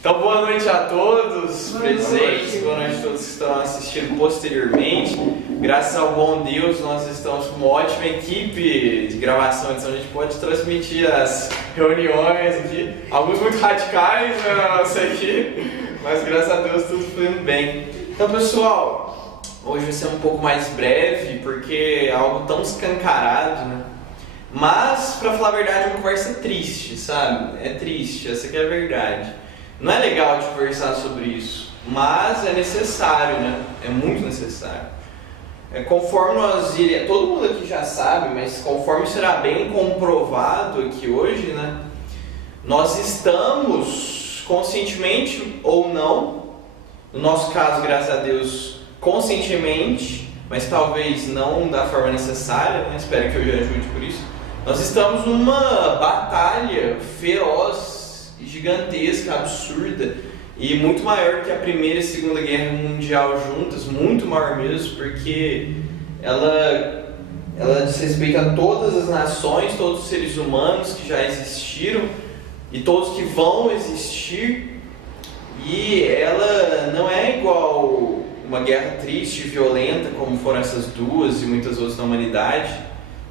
Então, boa noite a todos presentes, boa noite a todos que estão assistindo posteriormente. Graças ao bom Deus, nós estamos com uma ótima equipe de gravação, então a gente pode transmitir as reuniões aqui, alguns muito radicais na nossa equipe, mas graças a Deus tudo fluindo bem. Então, pessoal, hoje vai ser um pouco mais breve, porque é algo tão escancarado, né? Mas, pra falar a verdade, é uma conversa triste, sabe? É triste, essa que é a verdade. Não é legal de conversar sobre isso, mas é necessário, né? É muito necessário. Conforme nós iremos, todo mundo aqui já sabe, mas conforme será bem comprovado aqui hoje, né? Nós estamos, conscientemente ou não, no nosso caso, graças a Deus, conscientemente, mas talvez não da forma necessária, né? Espero que eu já ajude por isso. Nós estamos numa batalha feroz, gigantesca, absurda e muito maior que a Primeira e Segunda Guerra Mundial juntas, muito maior mesmo, porque ela diz respeito a todas as nações, todos os seres humanos que já existiram e todos que vão existir, e ela não é igual uma guerra triste e violenta como foram essas duas e muitas outras na humanidade,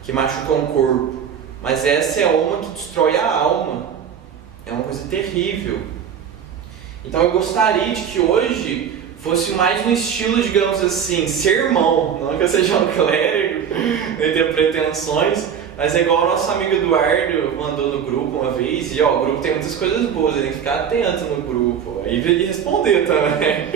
que machucam o corpo, mas essa é uma que destrói a alma. É uma coisa terrível. Então eu gostaria de que hoje fosse mais no estilo, digamos assim, sermão. Não que eu seja um clérigo, nem tenha pretensões, mas é igual o nosso amigo Eduardo mandou no grupo uma vez. E o grupo tem muitas coisas boas, ele tem que ficar atento no grupo. Aí ele responder também.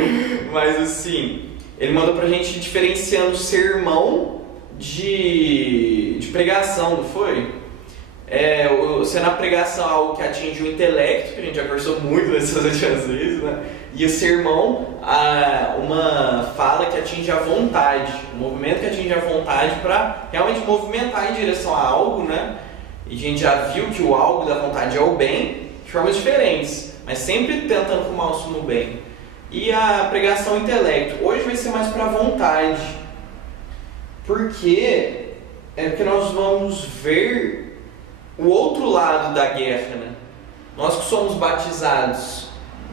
Mas assim, ele mandou pra gente diferenciando sermão de pregação, não foi? Se na pregação algo que atinge o intelecto, que a gente já conversou muito nessas últimas vezes, né? E o sermão, uma fala que atinge a vontade, um movimento que atinge a vontade para realmente movimentar em direção a algo, né? E a gente já viu que o algo da vontade é o bem, de formas diferentes, mas sempre tentando arrumar o no bem. E a pregação intelecto, hoje vai ser mais para a vontade, porque nós vamos ver o outro lado da guerra, né? Nós que somos batizados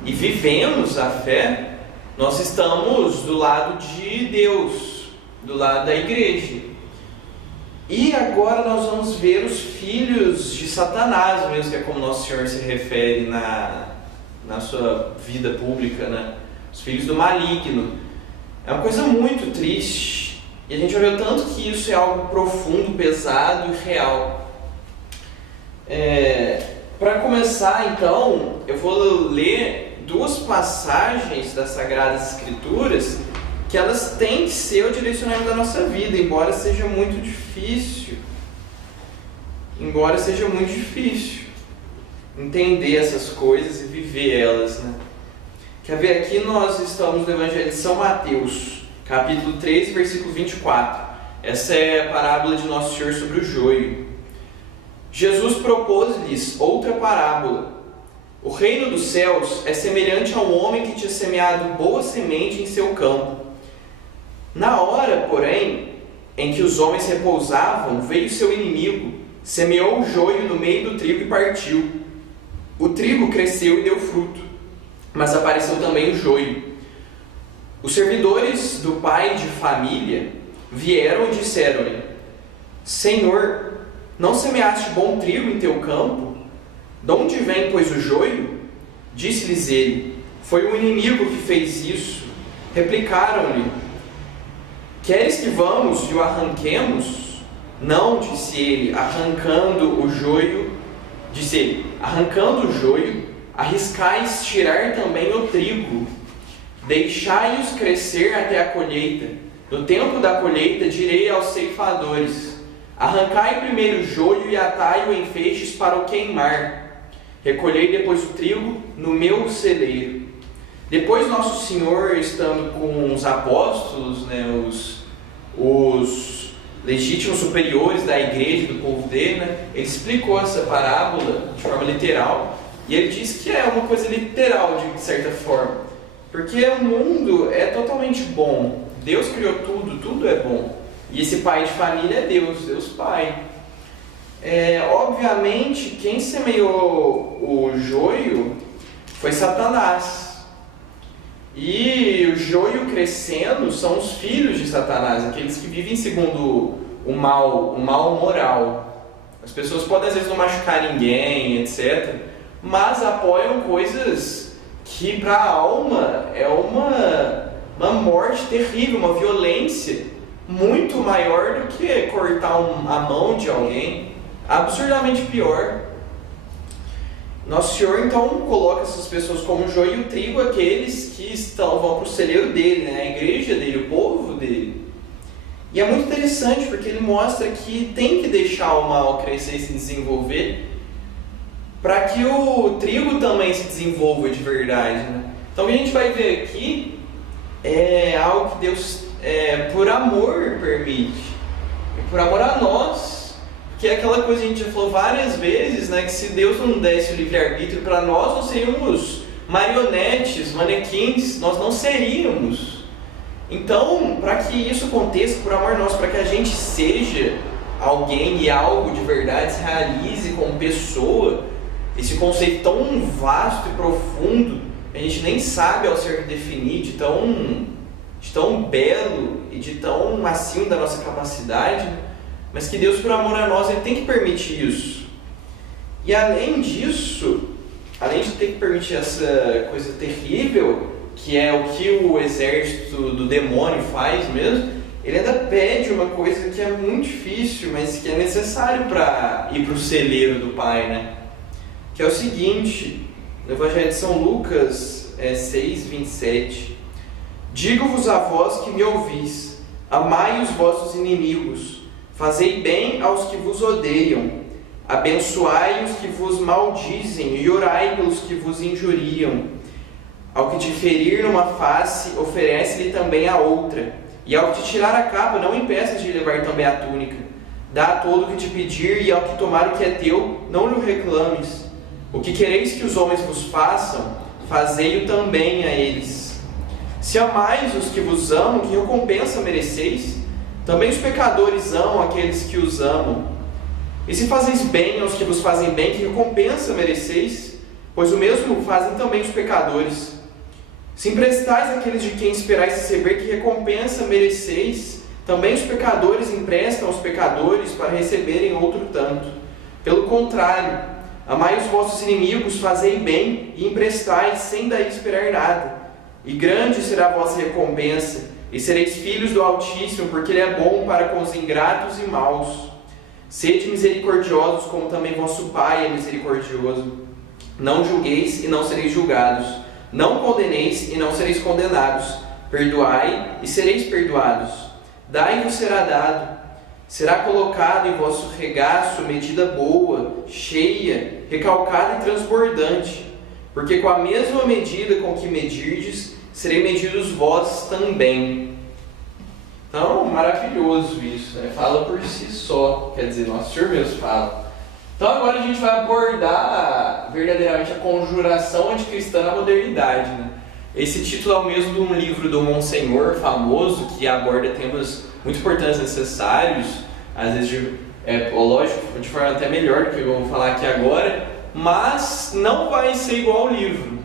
e vivemos a fé, nós estamos do lado de Deus, do lado da igreja. E agora nós vamos ver os filhos de Satanás, mesmo que é como Nosso Senhor se refere na sua vida pública, né? Os filhos do maligno. É uma coisa muito triste. E a gente vai ver tanto que isso é algo profundo, pesado e real. Para começar, então, eu vou ler duas passagens das Sagradas Escrituras que elas têm que ser o direcionamento da nossa vida, embora seja muito difícil entender essas coisas e viver elas, né? Quer ver? Aqui nós estamos no Evangelho de São Mateus, capítulo 13, versículo 24. Essa é a parábola de Nosso Senhor sobre o joio. Jesus propôs-lhes outra parábola. O reino dos céus é semelhante a um homem que tinha semeado boa semente em seu campo. Na hora, porém, em que os homens repousavam, veio seu inimigo, semeou o joio no meio do trigo e partiu. O trigo cresceu e deu fruto, mas apareceu também o joio. Os servidores do pai de família vieram e disseram-lhe: Senhor, não semeaste bom trigo em teu campo? De onde vem, pois, o joio? Disse-lhes ele: Foi o inimigo que fez isso. Replicaram-lhe: Queres que vamos e o arranquemos? Não, disse ele, arrancando o joio, arriscais tirar também o trigo. Deixai-os crescer até a colheita. No tempo da colheita direi aos ceifadores: Arrancai primeiro o joio e atai-o em feixes para o queimar. Recolhei depois o trigo no meu celeiro. Depois Nosso Senhor, estando com os apóstolos, né, os legítimos superiores da igreja, do povo dele, né, ele explicou essa parábola de forma literal. E ele disse que é uma coisa literal, de certa forma. Porque o mundo é totalmente bom. Deus criou tudo, tudo é bom. E esse pai de família é Deus, Deus Pai. Obviamente, quem semeou o joio foi Satanás. E o joio crescendo são os filhos de Satanás, aqueles que vivem segundo o mal moral. As pessoas podem às vezes não machucar ninguém, etc., mas apoiam coisas que para a alma é uma morte terrível, uma violência muito maior do que cortar a mão de alguém, absurdamente pior. Nosso Senhor então coloca essas pessoas como joio e o trigo, aqueles que vão para o celeiro dele, né? A igreja dele, o povo dele. E é muito interessante porque ele mostra que tem que deixar o mal crescer e se desenvolver para que o trigo também se desenvolva de verdade, né? Então o que a gente vai ver aqui é algo que Deus, por amor, permite. E por amor a nós. Que é aquela coisa que a gente já falou várias vezes, né? Que se Deus não desse o livre-arbítrio para nós seríamos marionetes, manequins, nós não seríamos. Então, para que isso aconteça por amor nosso, para que a gente seja alguém e algo de verdade, se realize como pessoa, esse conceito tão vasto e profundo, a gente nem sabe ao certo definir, de tão belo e de tão acima da nossa capacidade, mas que Deus, por amor a nós, Ele tem que permitir isso. E além disso, além de ter que permitir essa coisa terrível, que é o que o exército do demônio faz mesmo, Ele ainda pede uma coisa que é muito difícil, mas que é necessário para ir para o celeiro do Pai, né? Que é o seguinte, no Evangelho de São Lucas 6:27: Digo-vos a vós que me ouvis, amai os vossos inimigos, fazei bem aos que vos odeiam, abençoai os que vos maldizem e orai pelos que vos injuriam. Ao que te ferir numa face, oferece-lhe também a outra, e ao que te tirar a capa, não impeças de levar também a túnica. Dá a todo o que te pedir, e ao que tomar o que é teu, não lhe reclames. O que quereis que os homens vos façam, fazei-o também a eles. Se amais os que vos amam, que recompensa mereceis? Também os pecadores amam aqueles que os amam. E se fazeis bem aos que vos fazem bem, que recompensa mereceis? Pois o mesmo fazem também os pecadores. Se emprestais àqueles de quem esperais receber, que recompensa mereceis? Também os pecadores emprestam aos pecadores para receberem outro tanto. Pelo contrário, amai os vossos inimigos, fazei bem e emprestai sem daí esperar nada. E grande será a vossa recompensa, e sereis filhos do Altíssimo, porque Ele é bom para com os ingratos e maus. Sede misericordiosos, como também vosso Pai é misericordioso. Não julgueis e não sereis julgados. Não condeneis e não sereis condenados. Perdoai e sereis perdoados. Dai e vos será dado. Será colocado em vosso regaço medida boa, cheia, recalcada e transbordante. Porque com a mesma medida com que medirdes, serei medidos vós também. Então, maravilhoso isso, né? Fala por si só, quer dizer, Nosso Senhor mesmo fala. Então agora a gente vai abordar verdadeiramente a conjuração anticristã na modernidade, né? Esse título é o mesmo de um livro do Monsenhor famoso, que aborda temas muito importantes e necessários, às vezes, lógico, de forma até melhor do que eu vou falar aqui agora, mas não vai ser igual ao livro.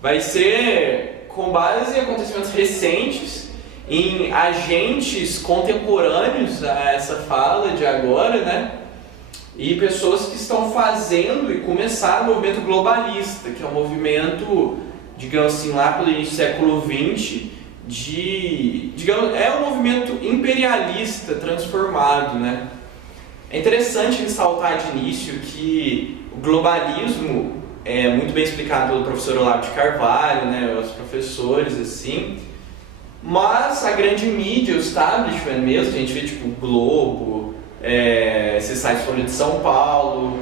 Vai ser com base em acontecimentos recentes, em agentes contemporâneos a essa fala de agora, né? E pessoas que estão fazendo e começaram o movimento globalista, que é um movimento, digamos assim, lá pelo início do século XX, é um movimento imperialista transformado, né? É interessante ressaltar de início que o globalismo é muito bem explicado pelo professor Olavo de Carvalho, né, os professores, assim, mas a grande mídia, o establishment mesmo, a gente vê tipo Globo, esses sites Folha de São Paulo,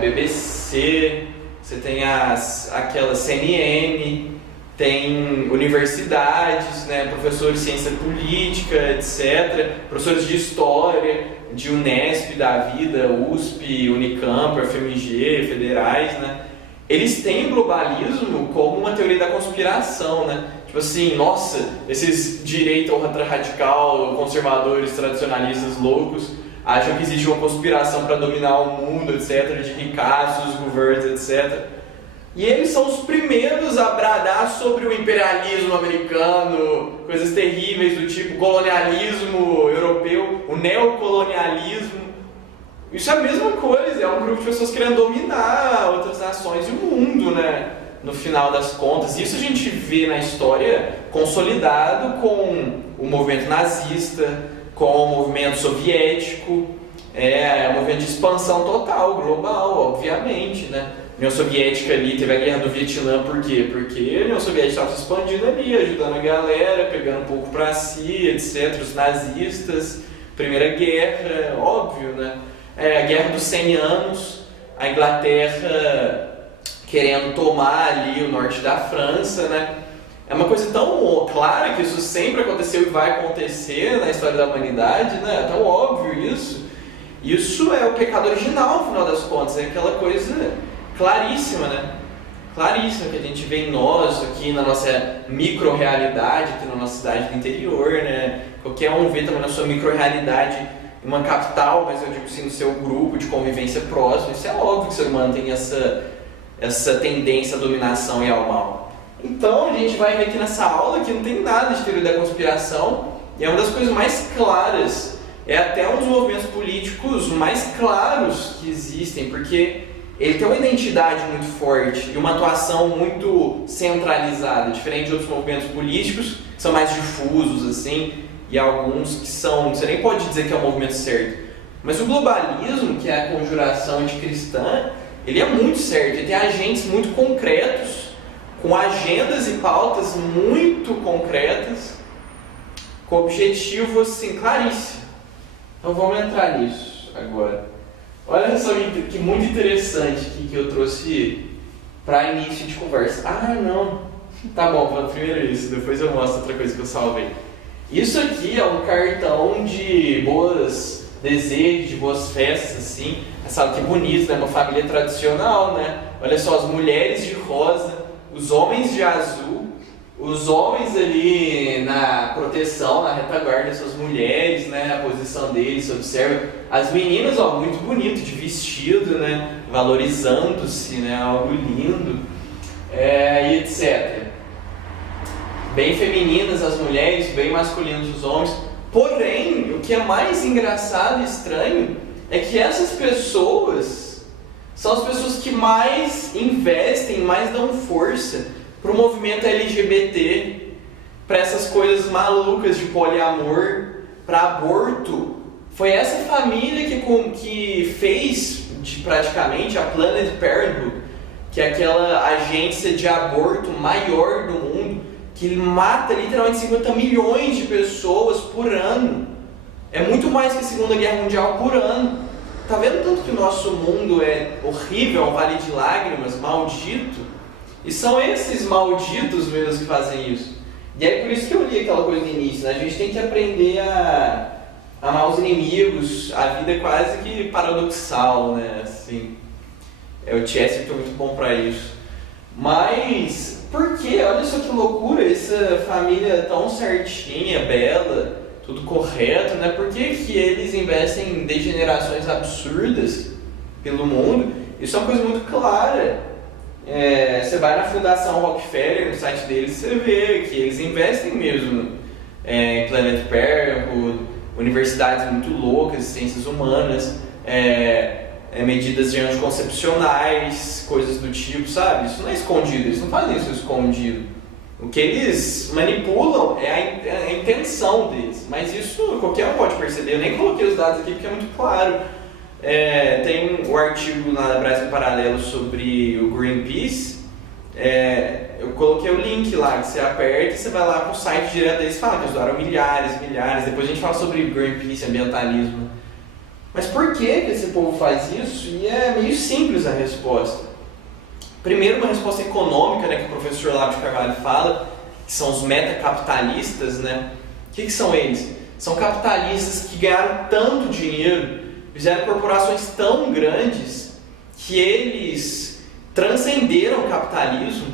BBC, você tem aquela CNN, tem universidades, né, professores de ciência política, etc., professores de história, de Unesp da vida, USP, Unicamp, FMG, federais, né? Eles têm o globalismo como uma teoria da conspiração, né? Tipo assim, nossa, esses direita radical, conservadores, tradicionalistas loucos, acham que existe uma conspiração para dominar o mundo, etc., de ricaços, governos, etc. E eles são os primeiros a bradar sobre o imperialismo americano, coisas terríveis do tipo colonialismo europeu, o neocolonialismo. Isso é a mesma coisa, é um grupo de pessoas querendo dominar outras nações e o mundo, né? No final das contas. Isso a gente vê na história consolidado com o movimento nazista, com o movimento soviético, um movimento de expansão total, global, obviamente, né? A União Soviética ali teve a guerra do Vietnã, por quê? Porque a União Soviética estava se expandindo ali, ajudando a galera, pegando um pouco para si, etc. Os nazistas, Primeira Guerra, óbvio, né? A Guerra dos 100 Anos, a Inglaterra querendo tomar ali o norte da França, né? É uma coisa tão clara que isso sempre aconteceu e vai acontecer na história da humanidade, né? É tão óbvio isso. Isso é o pecado original, no final das contas, é aquela coisa claríssima, né? Claríssima que a gente vê em nós, aqui na nossa micro-realidade, aqui na nossa cidade do interior, né? Qualquer um vê também na sua micro-realidade em uma capital, mas eu digo assim, no seu grupo de convivência próximo. Isso é óbvio que o ser humano tem essa tendência à dominação e ao mal. Então a gente vai ver aqui nessa aula que não tem nada de teoria da conspiração e é uma das coisas mais claras, é até um dos movimentos políticos mais claros que existem, porque ele tem uma identidade muito forte e uma atuação muito centralizada, diferente de outros movimentos políticos que são mais difusos assim, e alguns que são, você nem pode dizer que é o movimento certo. Mas o globalismo, que é a conjuração anticristã, ele é muito certo, ele tem agentes muito concretos, com agendas e pautas muito concretas, com objetivo assim, claríssimo. Então vamos entrar nisso agora. Olha só que muito interessante que eu trouxe para início de conversa. Ah, não. Tá bom, primeiro isso, depois eu mostro outra coisa que eu salvei. Isso aqui é um cartão de boas desejos, de boas festas, assim. Sabe que bonito, né? Uma família tradicional, né? Olha só, as mulheres de rosa, os homens de azul, os homens ali na proteção, na retaguarda das suas mulheres, né? A posição deles, se observa. As meninas, ó, muito bonito, de vestido, né? Valorizando-se, né? Algo lindo, e etc. Bem femininas as mulheres, bem masculinos os homens. Porém, o que é mais engraçado e estranho é que essas pessoas são as pessoas que mais investem, mais dão força para o movimento LGBT, para essas coisas malucas de poliamor, para aborto. Foi essa família que fez praticamente a Planned Parenthood, que é aquela agência de aborto maior do mundo, que mata literalmente 50 milhões de pessoas por ano. É muito mais que a Segunda Guerra Mundial por ano. Tá vendo tanto que o nosso mundo é horrível, é um vale de lágrimas, maldito? E são esses malditos mesmo que fazem isso. E é por isso que eu li aquela coisa no início, né? A gente tem que aprender a amar os inimigos. A vida é quase que paradoxal, né? Assim, o Chesterton é muito bom para isso. Mas por quê? Olha só que loucura, essa família tão certinha, bela, tudo correto, né? Por que que eles investem em degenerações absurdas pelo mundo? Isso é uma coisa muito clara. Você vai na Fundação Rockefeller, no site deles, você vê que eles investem mesmo em Planned Parenthood, universidades muito loucas, ciências humanas, medidas de anticoncepcionais, coisas do tipo, sabe? Isso não é escondido, eles não fazem isso escondido. O que eles manipulam é a intenção deles, mas isso qualquer um pode perceber. Eu nem coloquei os dados aqui porque é muito claro. Tem o artigo na Brasil Paralelo sobre o Greenpeace. Eu coloquei o link lá, que você aperta e você vai lá pro site direto deles e fala que eles doaram milhares. Depois a gente fala sobre Greenpeace, ambientalismo. Mas por que esse povo faz isso? E é meio simples a resposta. Primeiro, uma resposta econômica, né, que o professor Olavo de Carvalho fala, que são os metacapitalistas, né? O que são eles? São capitalistas que ganharam tanto dinheiro, fizeram corporações tão grandes, que eles transcenderam o capitalismo,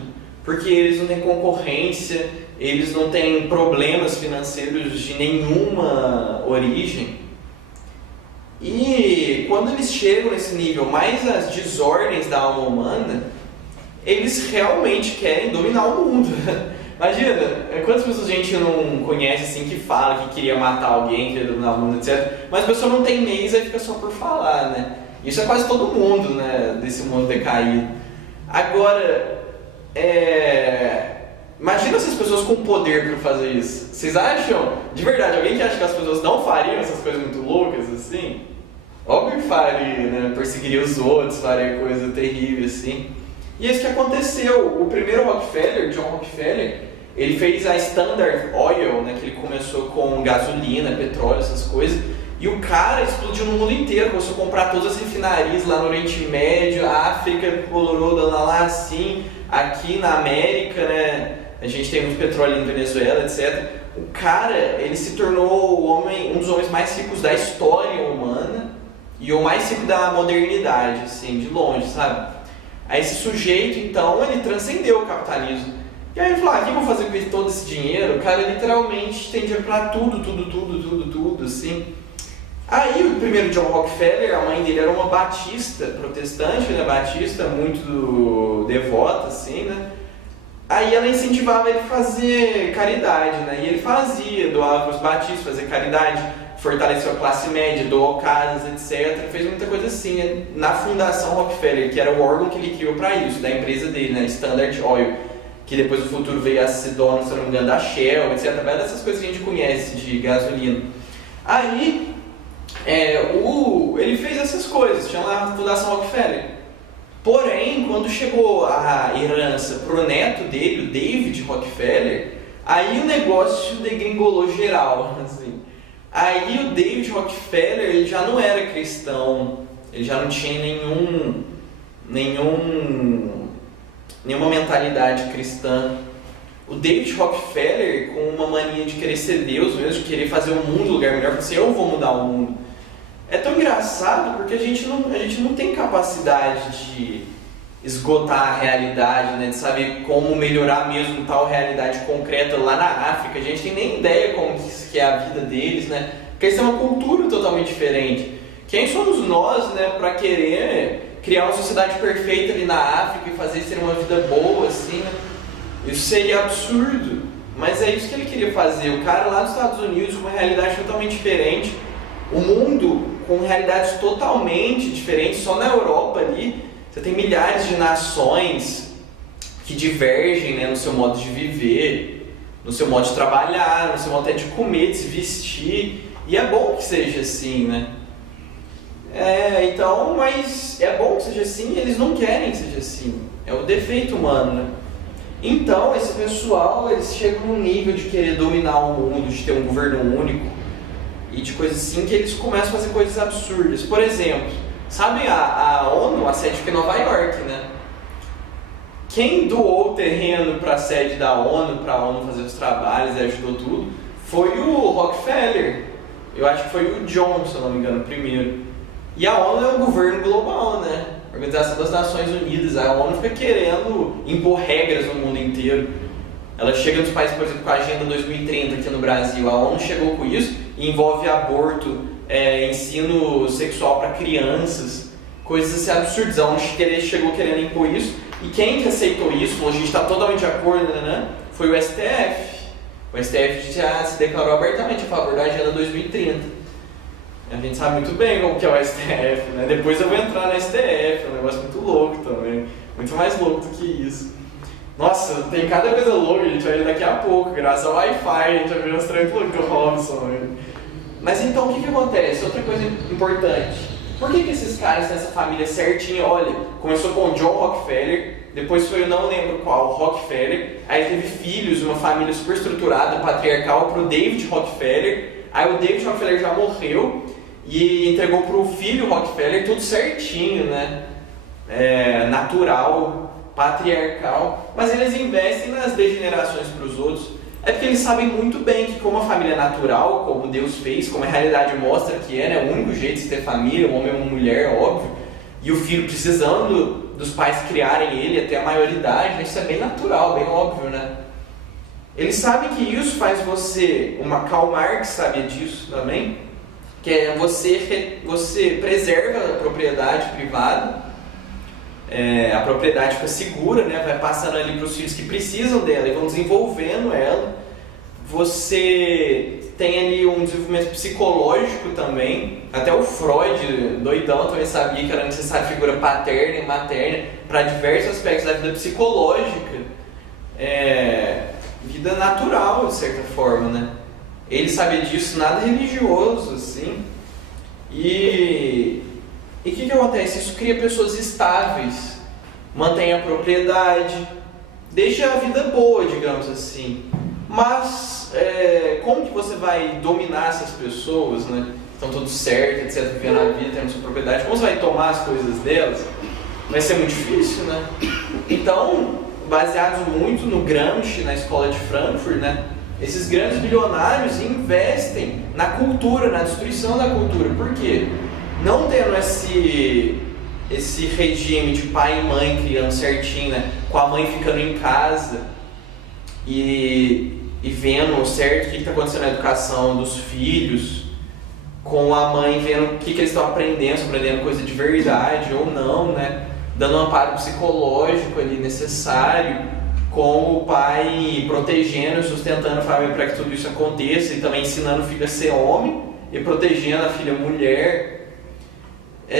porque eles não têm concorrência, eles não têm problemas financeiros de nenhuma origem. E quando eles chegam nesse nível, mais as desordens da alma humana, eles realmente querem dominar o mundo. Imagina, quantas pessoas a gente não conhece assim que fala que queria matar alguém, queria dominar o mundo, etc. Mas a pessoa não tem meios e fica só por falar, né? Isso é quase todo mundo, né, desse mundo decaído. Agora, imagina essas pessoas com poder para fazer isso. Vocês acham, de verdade, alguém que acha que as pessoas não fariam essas coisas muito loucas assim? Óbvio que faria, né? Perseguiria os outros, faria coisa terrível assim. E é isso que aconteceu. O primeiro Rockefeller, John Rockefeller, ele fez a Standard Oil, né? Que ele começou com gasolina, petróleo, essas coisas. E o cara explodiu no mundo inteiro, começou a comprar todas as refinarias lá no Oriente Médio, a África colorou lá assim, aqui na América, né? A gente tem muito petróleo em Venezuela, etc. O cara, ele se tornou um dos homens mais ricos da história humana e o mais rico da modernidade, assim, de longe, sabe? Aí esse sujeito, então, ele transcendeu o capitalismo. E aí ele falou, o que eu vou fazer com todo esse dinheiro? O cara literalmente tem dinheiro pra tudo, assim. Aí o primeiro John Rockefeller, a mãe dele era uma batista, protestante, né? Batista, muito devota, assim, né? Aí ela incentivava ele a fazer caridade, né? E ele fazia, doava para os batistas, fazer caridade, fortaleceu a classe média, doou casas, etc. Fez muita coisa assim na Fundação Rockefeller, que era o órgão que ele criou para isso, da empresa dele, né? Standard Oil, que depois no futuro veio a ser dono, se não me engano, da Shell, etc. Várias dessas coisas que a gente conhece de gasolina. Aí, ele fez essas coisas, tinha lá a Fundação Rockefeller. Porém, quando chegou a herança pro neto dele, o David Rockefeller, aí o negócio degringolou geral, assim. Aí o David Rockefeller, ele já não era cristão, ele já não tinha nenhuma mentalidade cristã. O David Rockefeller, com uma mania de querer ser Deus mesmo, de querer fazer o mundo um lugar melhor, porque assim, eu vou mudar o mundo. É tão engraçado porque a gente não tem capacidade de esgotar a realidade, né? De saber como melhorar mesmo tal realidade concreta lá na África. A gente tem nem ideia como que é a vida deles, né? Porque eles têm uma cultura totalmente diferente. Quem somos nós, né, para querer criar uma sociedade perfeita ali na África e fazer ser uma vida boa, assim, né? Isso seria absurdo. Mas é isso que ele queria fazer. O cara lá nos Estados Unidos, com uma realidade totalmente diferente, o mundo com realidades totalmente diferentes, só na Europa ali, você tem milhares de nações que divergem, né, no seu modo de viver, no seu modo de trabalhar, no seu modo até de comer, de se vestir, e é bom que seja assim, né? Então, mas é bom que seja assim, eles não querem que seja assim, é o defeito humano, né? Então, esse pessoal, eles chegam num nível de querer dominar o mundo, de ter um governo único, e de coisas assim, que eles começam a fazer coisas absurdas. Por exemplo, sabe a ONU, a sede fica em Nova York, né? Quem doou o terreno para a sede da ONU, para a ONU fazer os trabalhos e ajudou tudo, foi o Rockefeller. Eu acho que foi o John, se eu não me engano, primeiro. E a ONU é um governo global, né? A Organização das Nações Unidas. A ONU fica querendo impor regras no mundo inteiro. Ela chega nos países, por exemplo, com a Agenda 2030 aqui no Brasil. A ONU chegou com isso e envolve aborto, ensino sexual para crianças, coisas assim absurdas. A ONU chegou querendo impor isso. E quem que aceitou isso, falou, a gente está totalmente de acordo, né? Foi o STF. O STF já se declarou abertamente a favor da Agenda 2030. A gente sabe muito bem o que é o STF, né? Depois eu vou entrar no STF, é um negócio muito louco também. Muito mais louco do que isso. Nossa, tem cada coisa louca, a gente vai ver daqui a pouco, graças ao Wi-Fi, a gente vai ver os treinos do Robson. Né? Mas então, o que acontece? Outra coisa importante. Por que esses caras têm essa família certinha? Olha, começou com o John Rockefeller, depois foi, eu não lembro qual, Rockefeller, aí teve filhos, uma família super estruturada, patriarcal, pro David Rockefeller, aí o David Rockefeller já morreu e entregou pro filho Rockefeller, tudo certinho, né? Natural, patriarcal, mas eles investem nas degenerações para os outros. É porque eles sabem muito bem que como a família é natural, como Deus fez, como a realidade mostra que né? O único jeito de ter família, um homem e uma mulher, óbvio, e o filho precisando dos pais criarem ele até a maioridade, isso é bem natural, bem óbvio, né? Eles sabem que isso faz você, uma Karl Marx sabia disso também, que é você preserva a propriedade privada, a propriedade fica segura, né? Vai passando ali para os filhos que precisam dela e vão desenvolvendo ela. Você tem ali um desenvolvimento psicológico também. Até o Freud, doidão, também sabia que era necessária figura paterna e materna para diversos aspectos da vida psicológica. Vida natural, de certa forma, né? Ele sabia disso, nada religioso, assim. E o que acontece? Isso cria pessoas estáveis, mantém a propriedade, deixa a vida boa, digamos assim. Mas como que você vai dominar essas pessoas, né? Estão tudo certo, etc, vivendo a vida, tendo sua propriedade. Como você vai tomar as coisas delas? Vai ser muito difícil, né? Então, baseados muito no Gramsci, na escola de Frankfurt, né? Esses grandes bilionários investem na cultura, na destruição da cultura. Por quê? Não tendo esse regime de pai e mãe criando certinho, né? Com a mãe ficando em casa e vendo certo o que está acontecendo na educação dos filhos, com a mãe vendo o que eles estão aprendendo coisa de verdade ou não, né? Dando um amparo psicológico ali necessário, com o pai protegendo e sustentando a família para que tudo isso aconteça e também ensinando o filho a ser homem e protegendo a filha mulher.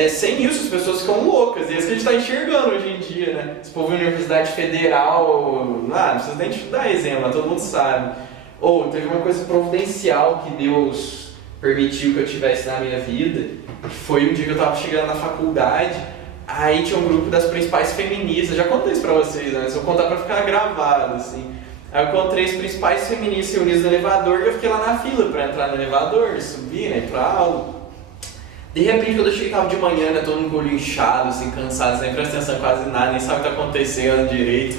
Sem isso as pessoas ficam loucas, e é isso que a gente está enxergando hoje em dia, né? Esse povo de Universidade Federal, não precisa nem te dar exemplo, todo mundo sabe. Ou teve uma coisa providencial que Deus permitiu que eu tivesse na minha vida, que foi um dia que eu estava chegando na faculdade, aí tinha um grupo das principais feministas, já contei isso pra vocês, né? Se eu contar pra ficar gravado, assim. Aí eu encontrei as principais feministas reunidas no elevador e eu fiquei lá na fila pra entrar no elevador, subir, né, ir pra aula. De repente, quando eu cheguei, tava de manhã, né, todo mundo com o olho inchado, assim, cansado, sem prestar atenção em quase nada, nem sabe o que tá acontecendo direito.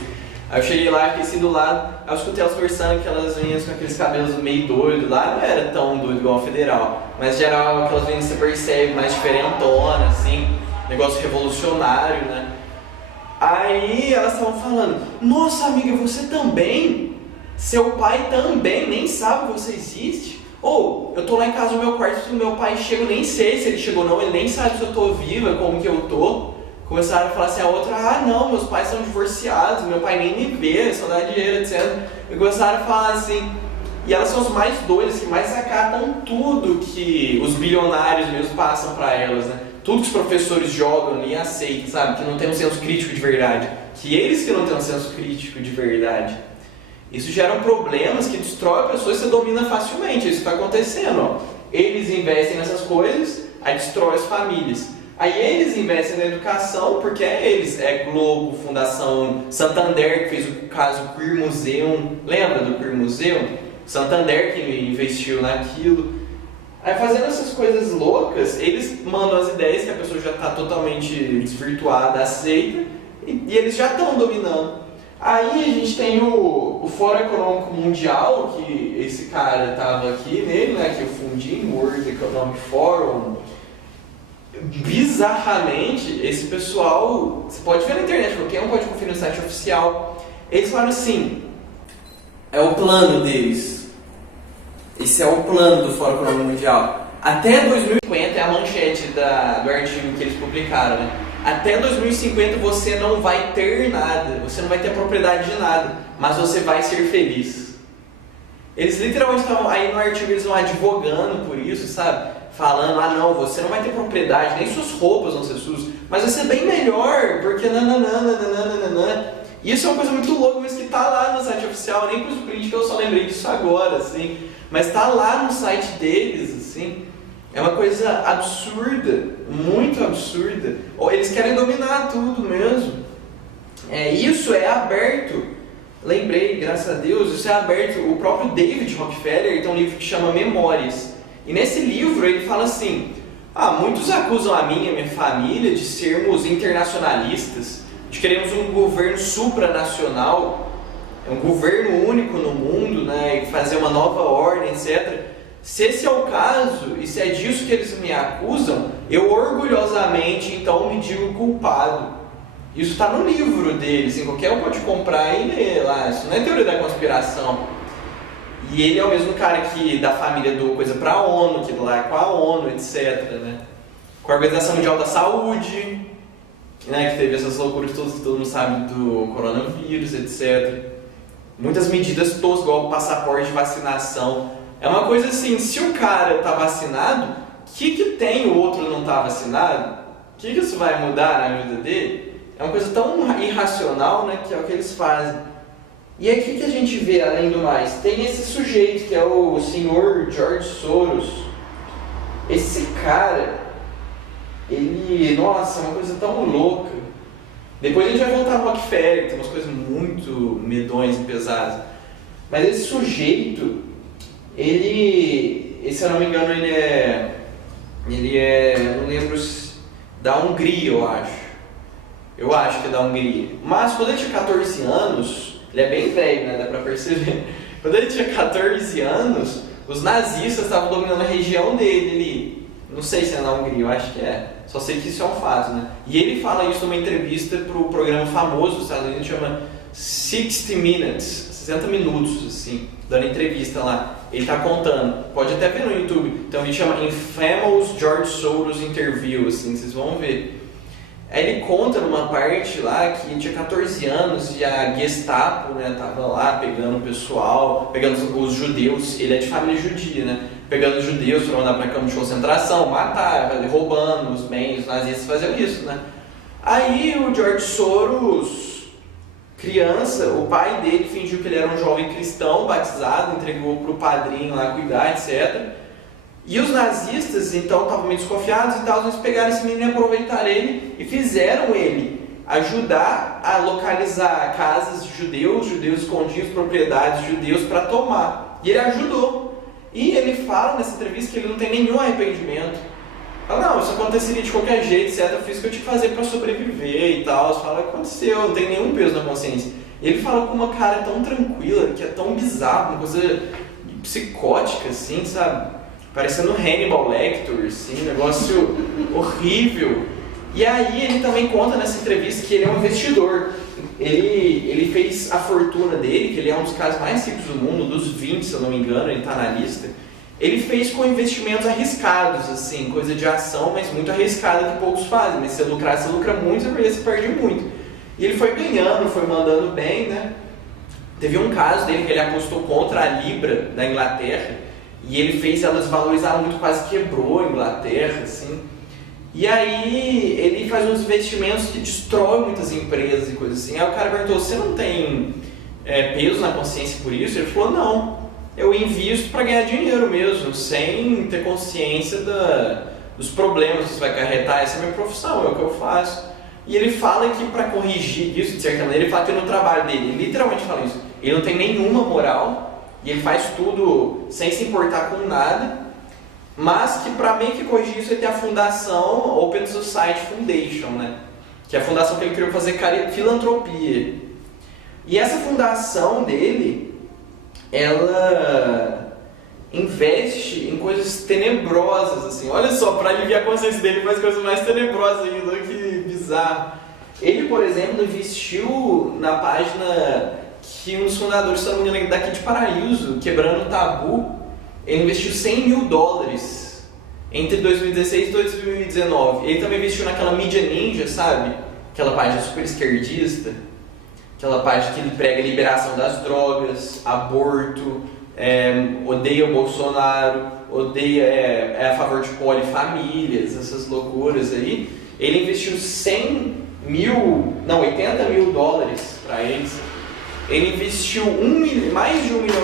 Aí eu cheguei lá, fiquei assim do lado, aí eu escutei elas conversando, aquelas meninas com aqueles cabelos meio doidos lá, não era tão doido igual a federal, mas geral, aquelas meninas que você percebe, mais diferentona, assim, negócio revolucionário, né? Aí elas estavam falando, nossa amiga, você também? Seu pai também nem sabe que você existe? Ou, eu tô lá em casa no meu quarto, o meu pai chega, eu nem sei se ele chegou ou não, ele nem sabe se eu tô viva, como que eu tô. Começaram a falar assim, a outra, não, meus pais são divorciados, meu pai nem me vê, só dá dinheiro, etc. E começaram a falar assim, e elas são os mais doidas, que mais acatam tudo que os bilionários mesmo passam pra elas, né? Tudo que os professores jogam e aceitam, sabe? Que não tem um senso crítico de verdade. Que eles que não têm um senso crítico de verdade. Isso gera problemas que destrói a pessoa e você domina facilmente. Isso está acontecendo, ó. Eles investem nessas coisas, aí destrói as famílias. Aí eles investem na educação, porque eles. É Globo, Fundação Santander, que fez o caso Queer Museum. Lembra do Queer Museum? Santander que investiu naquilo. Aí fazendo essas coisas loucas, eles mandam as ideias que a pessoa já está totalmente desvirtuada, aceita, e eles já estão dominando. Aí a gente tem o Fórum Econômico Mundial, que esse cara estava aqui nele, né, que é o Funding World Economic Forum. Bizarramente, esse pessoal, você pode ver na internet, qualquer um pode conferir no site oficial, eles falaram assim, é o plano deles. Esse é o plano do Fórum Econômico Mundial. Até 2050 é a manchete do artigo que eles publicaram, né? Até 2050 você não vai ter nada, você não vai ter propriedade de nada, mas você vai ser feliz. Eles literalmente estavam, aí no artigo eles vão advogando por isso, sabe? Falando, não, você não vai ter propriedade, nem suas roupas vão ser suas, mas vai ser bem melhor, porque nananana. Isso é uma coisa muito louca, mas que tá lá no site oficial, nem pros print que eu só lembrei disso agora, assim. Mas tá lá no site deles, assim. É uma coisa absurda, muito absurda. Eles querem dominar tudo mesmo. Isso é aberto. Lembrei, graças a Deus, isso é aberto. O próprio David Rockefeller tem um livro que chama Memórias. E nesse livro ele fala assim, muitos acusam a mim e a minha família de sermos internacionalistas, de queremos um governo supranacional, um governo único no mundo, né, e fazer uma nova ordem, etc. Se esse é o caso, e se é disso que eles me acusam, eu orgulhosamente então me digo culpado. Isso está no livro deles, qualquer um pode comprar e ler lá, isso não é teoria da conspiração. E ele é o mesmo cara que da família doou coisa para a ONU, que lá é com a ONU, etc. Né? Com a Organização Mundial da Saúde. né, que teve essas loucuras todas que todo mundo sabe do coronavírus, etc. Muitas medidas todas, igual o passaporte de vacinação. É uma coisa assim, se o cara tá vacinado, o que tem o outro não tá vacinado? O que isso vai mudar na vida dele? É uma coisa tão irracional, né, que é o que eles fazem. E aqui que a gente vê, além do mais, tem esse sujeito que é o senhor George Soros. Esse cara, ele, nossa, é uma coisa tão louca. Depois a gente vai voltar no Rockefeller, que tem umas coisas muito medonhas e pesadas. Mas esse sujeito, ele, se eu não me engano, ele é, não lembro, da Hungria, eu acho. Eu acho que é da Hungria. Mas quando ele tinha 14 anos, ele é bem velho, né? Dá pra perceber. Quando ele tinha 14 anos, os nazistas estavam dominando a região dele ali. Não sei se é na Hungria, eu acho que é. Só sei que isso é um fato, né? E ele fala isso numa entrevista pro programa famoso dos Estados Unidos, chama 60 Minutes, 60 minutos, assim, dando entrevista lá. Ele tá contando, pode até ver no YouTube. Então ele chama Infamous George Soros Interview, assim, vocês vão ver. Aí ele conta numa parte lá que tinha 14 anos e a Gestapo, né, tava lá pegando o pessoal, pegando os judeus, ele é de família judia, né, pegando os judeus para mandar para campo de concentração, matar, roubando os bens, os nazistas faziam isso, né. Aí o George Soros, criança, o pai dele fingiu que ele era um jovem cristão batizado, entregou para o padrinho lá cuidar, etc. E os nazistas, então, estavam meio desconfiados e tal, eles pegaram esse menino e aproveitaram ele e fizeram ele ajudar a localizar casas de judeus escondidos, propriedades de judeus para tomar. E ele ajudou. E ele fala nessa entrevista que ele não tem nenhum arrependimento. Fala, não, isso aconteceria de qualquer jeito, etc. Eu fiz o que eu tinha que fazer para sobreviver e tal. Fala, aconteceu, não tem nenhum peso na consciência. E ele fala com uma cara tão tranquila, que é tão bizarro, uma coisa psicótica, assim, sabe? Parecendo Hannibal Lecter, assim, um negócio horrível. E aí ele também conta nessa entrevista que ele é um investidor. Ele fez a fortuna dele, que ele é um dos caras mais ricos do mundo, dos 20, se eu não me engano, ele está na lista. Ele fez com investimentos arriscados, assim, coisa de ação, mas muito arriscada que poucos fazem. Mas se você lucra muito, você perde muito. E ele foi ganhando, foi mandando bem, né? Teve um caso dele que ele apostou contra a Libra da Inglaterra, e ele fez ela desvalorizar muito, quase quebrou a Inglaterra, assim. E aí ele faz uns investimentos que destroem muitas empresas e coisas assim. Aí o cara perguntou, você não tem peso na consciência por isso? Ele falou, não, eu invisto para ganhar dinheiro mesmo, sem ter consciência dos problemas que isso vai acarretar. Essa é a minha profissão, é o que eu faço. E ele fala que para corrigir isso, de certa maneira, ele fala que no trabalho dele, ele literalmente fala isso, ele não tem nenhuma moral, e ele faz tudo sem se importar com nada, mas que para meio que corrigir isso ele tem a fundação Open Society Foundation, né? Que é a fundação que ele criou para fazer filantropia. E essa fundação dele, ela investe em coisas tenebrosas, assim. Olha só, para aliviar a consciência dele, faz coisas mais tenebrosas ainda, que bizarro. Ele, por exemplo, investiu na página que um dos fundadores, se não me engano, daqui de Paraíso, Quebrando o Tabu, ele investiu $100 mil entre 2016 e 2019. Ele também investiu naquela Mídia Ninja, sabe? Aquela página super esquerdista, aquela página que ele prega a liberação das drogas, aborto, odeia o Bolsonaro, é a favor de polifamílias, essas loucuras aí. Ele investiu $80 mil para eles. Ele investiu mais de $1 milhão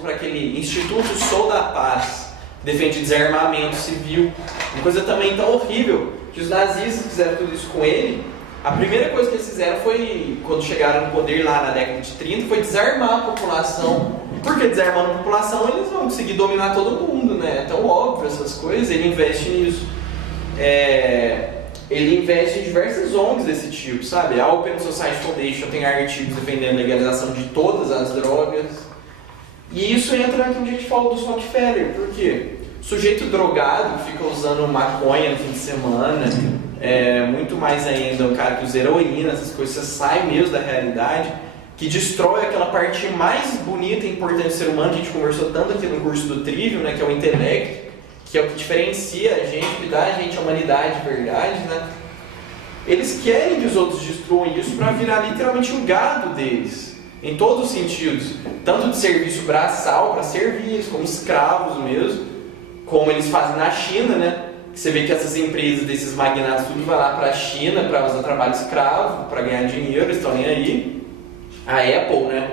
para aquele Instituto Sou da Paz, que defende desarmamento civil. Uma coisa também tão horrível, que os nazistas fizeram tudo isso com ele. A primeira coisa que eles fizeram foi, quando chegaram no poder lá na década de 30, foi desarmar a população. Porque desarmando a população, eles vão conseguir dominar todo mundo, né? É tão óbvio essas coisas, ele investe nisso. Ele investe em diversas ONGs desse tipo, sabe? A Open Society Foundation tem artigos defendendo a legalização de todas as drogas. E isso entra naquilo que a gente falou dos Rockefeller, por quê? Sujeito drogado que fica usando maconha no fim de semana, muito mais ainda um cara que usa heroína, essas coisas, você sai mesmo da realidade, que destrói aquela parte mais bonita e importante do ser humano, que a gente conversou tanto aqui no curso do Trivium, né, que é o intelecto, que é o que diferencia a gente, que dá a gente a humanidade de verdade, né? eles querem que os outros destruam isso para virar literalmente um gado deles, em todos os sentidos, tanto de serviço braçal para servir eles como escravos mesmo, como eles fazem na China, né? Você vê que essas empresas desses magnatas tudo vai lá para a China para usar trabalho escravo, para ganhar dinheiro, eles estão nem aí. A Apple, né?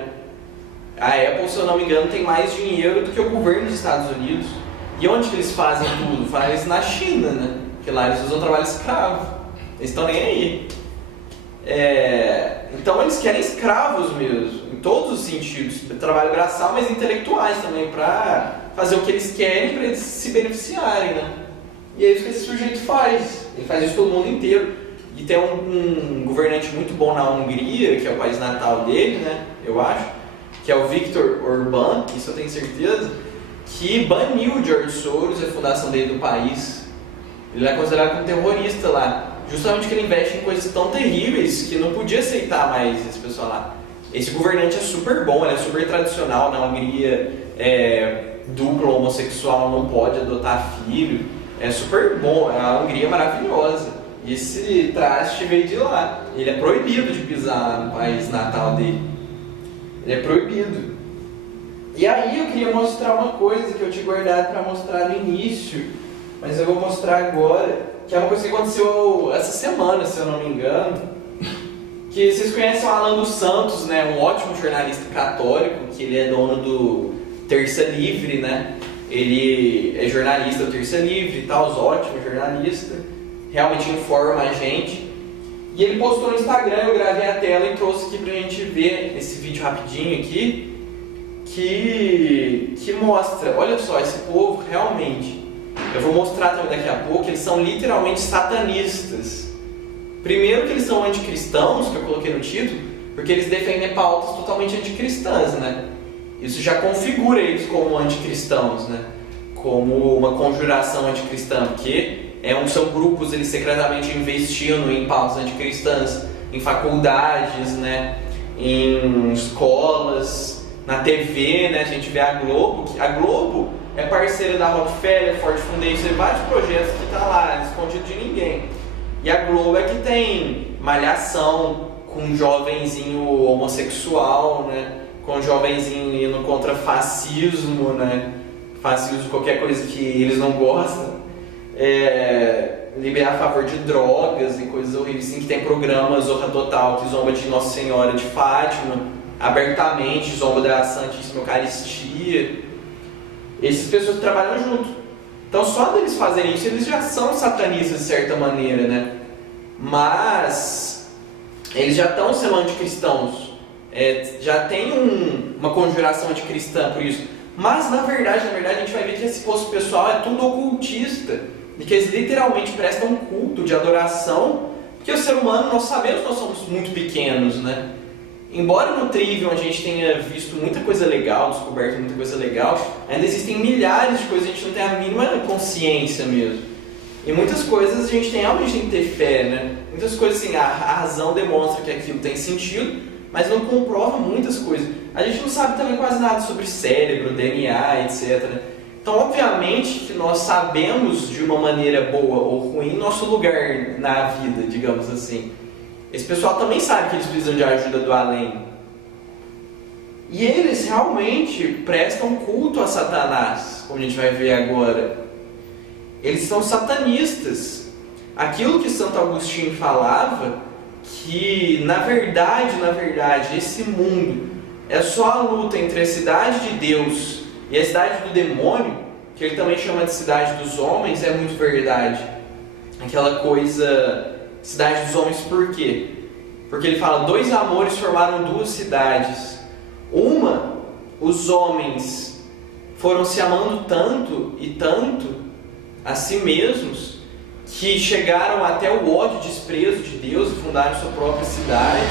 A Apple, se eu não me engano, tem mais dinheiro do que o governo dos Estados Unidos. E onde que eles fazem tudo? Fazem isso na China, né? Porque lá eles usam trabalho escravo. Eles estão nem aí. Então eles querem escravos mesmo, em todos os sentidos. Trabalho braçal, mas intelectuais também, para fazer o que eles querem para eles se beneficiarem, né? E é isso que esse sujeito faz. Ele faz isso pelo mundo inteiro. E tem um governante muito bom na Hungria, que é o país natal dele, né? Eu acho. Que é o Viktor Orbán, isso eu tenho certeza. Que baniu o George Soros e a fundação dele do país. Ele é considerado como terrorista lá. Justamente porque ele investe em coisas tão terríveis que não podia aceitar mais esse pessoal lá. Esse governante é super bom, ele é super tradicional. Na Hungria, duplo homossexual não pode adotar filho. É super bom, a Hungria é maravilhosa. E esse traste veio de lá. Ele é proibido de pisar no país natal dele. Ele é proibido. E aí eu queria mostrar uma coisa que eu tinha guardado para mostrar no início, mas eu vou mostrar agora, que é uma coisa que aconteceu essa semana, se eu não me engano. Que vocês conhecem o Alan dos Santos, né? Um ótimo jornalista católico, que ele é dono do Terça Livre, né? Ele é jornalista do Terça Livre e tal, ótimo jornalista, realmente informa a gente. E ele postou no Instagram, eu gravei a tela e trouxe aqui pra gente ver esse vídeo rapidinho aqui, que mostra, olha só, esse povo realmente, eu vou mostrar também daqui a pouco, eles são literalmente satanistas. Primeiro que eles são anticristãos, que eu coloquei no título, porque eles defendem pautas totalmente anticristãs, né? Isso já configura eles como anticristãos, né? Como uma conjuração anticristã, porque são grupos, eles secretamente investindo em pautas anticristãs, em faculdades, né? Em escolas, na TV, né? A gente vê a Globo, a Globo é parceira da Rockefeller, Ford Foundation, vários projetos que tá lá, escondido de ninguém. E a Globo é que tem malhação com jovenzinho homossexual, né? Com jovenzinho indo contra fascismo, né? Fascismo, qualquer coisa que eles não gostam. Liberar a favor de drogas e coisas horríveis, assim, que tem programa Zorra Total, que zomba de Nossa Senhora de Fátima, abertamente, zomba da Santíssima Eucaristia. Essas pessoas trabalham junto. Então só deles fazerem isso, eles já são satanistas de certa maneira, né? Mas eles já estão sendo anticristãos. Já tem uma conjuração anticristã por isso. Mas na verdade a gente vai ver que esse posto pessoal é tudo ocultista. E que eles literalmente prestam um culto de adoração. Porque o ser humano, nós sabemos que nós somos muito pequenos, né? Embora no Trivium a gente tenha visto muita coisa legal, descoberto muita coisa legal, ainda existem milhares de coisas que a gente não tem a mínima consciência mesmo. E muitas coisas a gente realmente tem que ter fé, né? Muitas coisas assim, a razão demonstra que aquilo tem sentido, mas não comprova muitas coisas. A gente não sabe também quase nada sobre cérebro, DNA, etc. Então, obviamente que nós sabemos de uma maneira boa ou ruim nosso lugar na vida, digamos assim. Esse pessoal também sabe que eles precisam de ajuda do além. E eles realmente prestam culto a Satanás, como a gente vai ver agora. Eles são satanistas. Aquilo que Santo Agostinho falava, que na verdade, esse mundo é só a luta entre a cidade de Deus e a cidade do demônio, que ele também chama de cidade dos homens, é muito verdade. Aquela coisa... Cidade dos homens por quê? Porque ele fala, 2 amores formaram 2 cidades. Uma, os homens foram se amando tanto e tanto a si mesmos, que chegaram até o ódio e desprezo de Deus e fundaram sua própria cidade.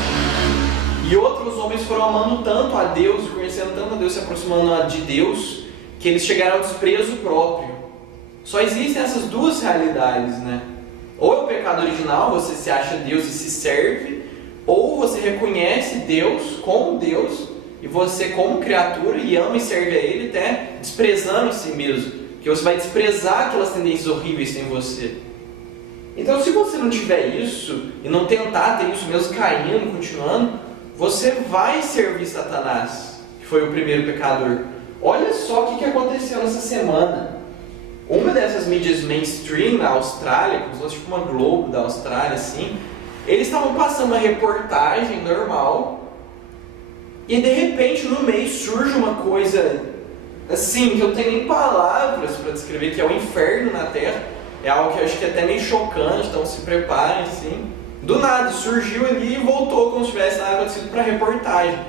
E outros homens foram amando tanto a Deus, conhecendo tanto a Deus, se aproximando de Deus, que eles chegaram ao desprezo próprio. Só existem essas 2 realidades, né? Ou é o pecado original, você se acha Deus e se serve, ou você reconhece Deus como Deus, e você como criatura, e ama e serve a Ele, até desprezando a si mesmo, que você vai desprezar aquelas tendências horríveis em você. Então, se você não tiver isso, e não tentar ter isso mesmo caindo, continuando, você vai servir Satanás, que foi o primeiro pecador. Olha só o que aconteceu nessa semana. Uma dessas mídias mainstream na Austrália, como se fosse tipo uma Globo da Austrália, assim, eles estavam passando uma reportagem normal, e de repente no meio surge uma coisa assim, que eu não tenho nem palavras para descrever, que é o inferno na Terra. É algo que eu acho que é até meio chocante, então se preparem, assim. Do nada, surgiu ali e voltou como se tivesse nada acontecido para a reportagem.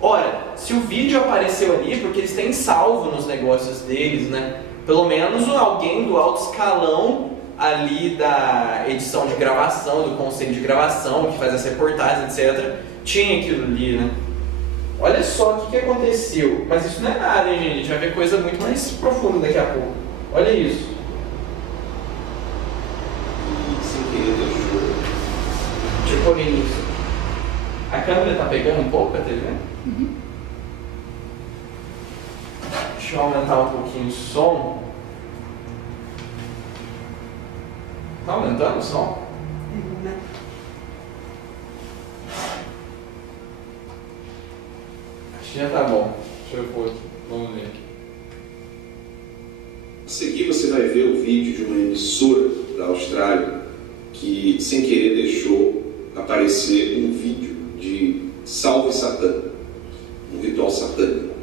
Ora, se o vídeo apareceu ali, porque eles têm salvo nos negócios deles, né? Pelo menos alguém do alto escalão ali da edição de gravação, do conselho de gravação, que faz as reportagens, etc., tinha aquilo ali, né? Olha só o que aconteceu. Mas isso não é nada, hein, gente? A gente vai ver coisa muito mais profunda daqui a pouco. Olha isso. Sem querer deixou. Tipo no início. A câmera tá pegando um pouco a TV? Uhum. Deixa eu aumentar um pouquinho o som. Tá aumentando o som? Acho que já tá bom. Deixa eu pôr aqui. Vamos ver aqui. A seguir você vai ver o vídeo de uma emissora da Austrália que, sem querer, deixou aparecer um vídeo de salve Satã, um ritual satânico.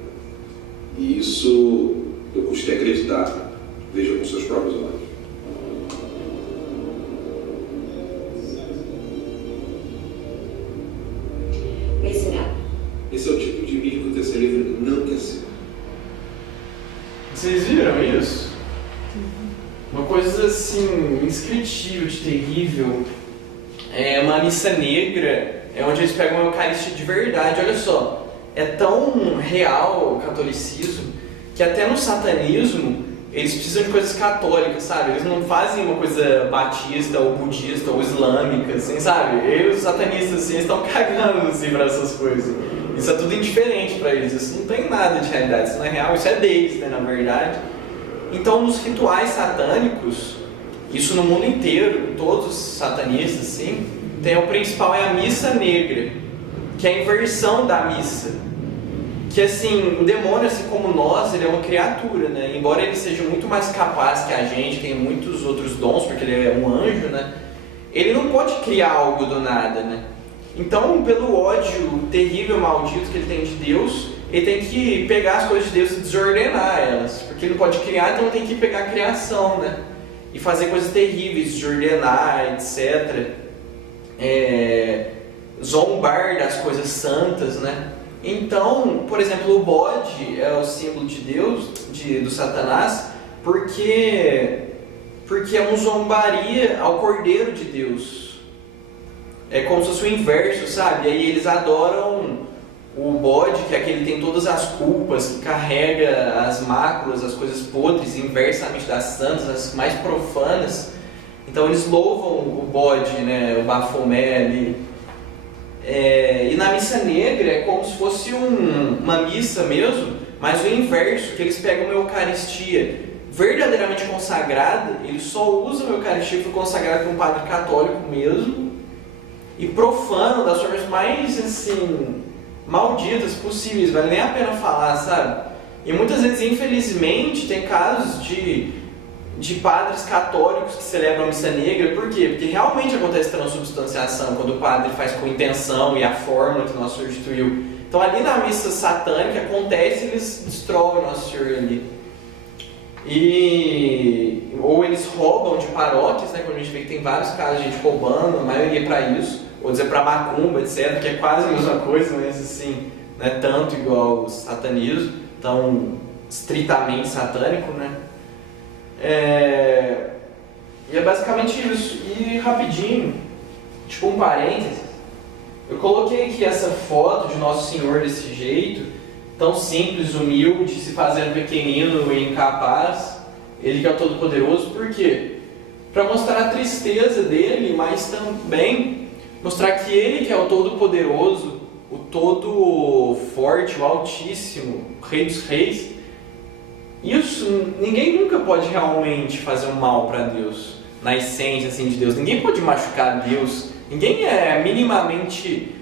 E isso eu custei acreditar. Veja com seus próprios olhos. Esse é o tipo de mídia que o terceiro livro não quer ser. Vocês viram isso? Uma coisa assim, indescritível, de terrível. É uma missa negra, é onde eles pegam a Eucaristia de verdade. Olha só, é tão real o catolicismo que até no satanismo eles precisam de coisas católicas, sabe? Eles não fazem uma coisa batista ou budista ou islâmica, assim, sabe? Eles, os satanistas, assim, estão cagando assim, para essas coisas. Isso é tudo indiferente para eles, isso não tem nada de realidade, isso não é real, isso é deles, né, na verdade. Então, nos rituais satânicos, isso no mundo inteiro, todos os satanistas, assim, tem o principal é a missa negra, que é a inversão da missa. Que assim, o demônio, assim como nós, ele é uma criatura, né? Embora ele seja muito mais capaz que a gente, tem muitos outros dons, porque ele é um anjo, né? Ele não pode criar algo do nada, né? Então, pelo ódio terrível, maldito que ele tem de Deus, ele tem que pegar as coisas de Deus e desordenar elas. Porque ele não pode criar, então tem que pegar a criação, né? E fazer coisas terríveis, desordenar, etc. Zombar das coisas santas, né? Então, por exemplo, o bode é o símbolo de Deus, do Satanás, porque é uma zombaria ao Cordeiro de Deus. É como se fosse o inverso, sabe? E aí eles adoram o bode, que é aquele que tem todas as culpas, que carrega as máculas, as coisas podres, inversamente das santas, as mais profanas. Então eles louvam o bode, né? O Bafomé ali. E na missa negra é como se fosse uma missa mesmo, mas o inverso, que eles pegam uma Eucaristia verdadeiramente consagrada, eles só usam a Eucaristia que foi consagrada por um padre católico mesmo, e profanam das formas mais, assim, malditas possíveis, vale nem a pena falar, sabe? E muitas vezes, infelizmente, tem casos de padres católicos que celebram a missa negra. Por quê? Porque realmente acontece transubstanciação, quando o padre faz com intenção e a fórmula que Nosso Senhor instituiu. Então ali na missa satânica acontece, eles destroem Nosso Senhor ali. Ou eles roubam de paróquias, né? Quando a gente vê que tem vários casos de gente roubando, a maioria para isso, ou dizer para macumba, etc., que é quase a mesma coisa, mas assim, não é tanto igual ao satanismo, tão estritamente satânico, né? E é basicamente isso. E rapidinho, tipo um parênteses, eu coloquei aqui essa foto de Nosso Senhor desse jeito, tão simples, humilde, se fazendo pequenino e incapaz, ele que é o Todo-Poderoso. Por quê? Para mostrar a tristeza dele, mas também mostrar que ele que é o Todo-Poderoso, o Todo-Forte, o Altíssimo, o Rei dos Reis, ninguém nunca pode realmente fazer um mal para Deus. na essência assim, de Deus. Ninguém pode machucar Deus. Ninguém é minimamente,